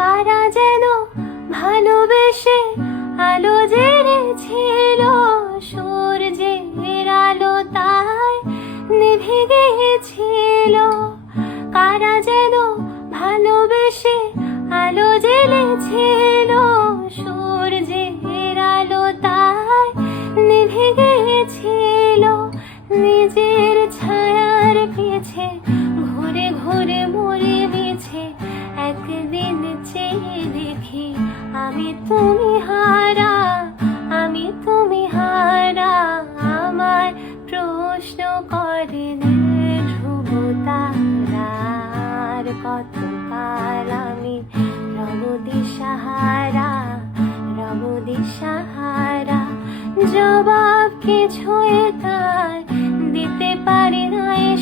কারা যেন ভালোবেসে আলো জেরেছিল, সূর্যের আলো তাই নিভে গিয়েছিল। কারা যেন ভালোবেসে আলো জ্বেলেছিল, সূর্যের আলো তাই নিভে গিয়েছিল। নিজের ছায়ার পিছে ঘুরে ঘুরে মরে মিছে, একদিন চেয়ে দেখি আমি তুমি হারা, আমি তুমি হারা। আমার প্রশ্ন করেন ধ্রুব তারার, কতকাল আমি রব দিশাহারা, রব দিশাহারা। জবাব কিছুই তার দিতে পারি না এ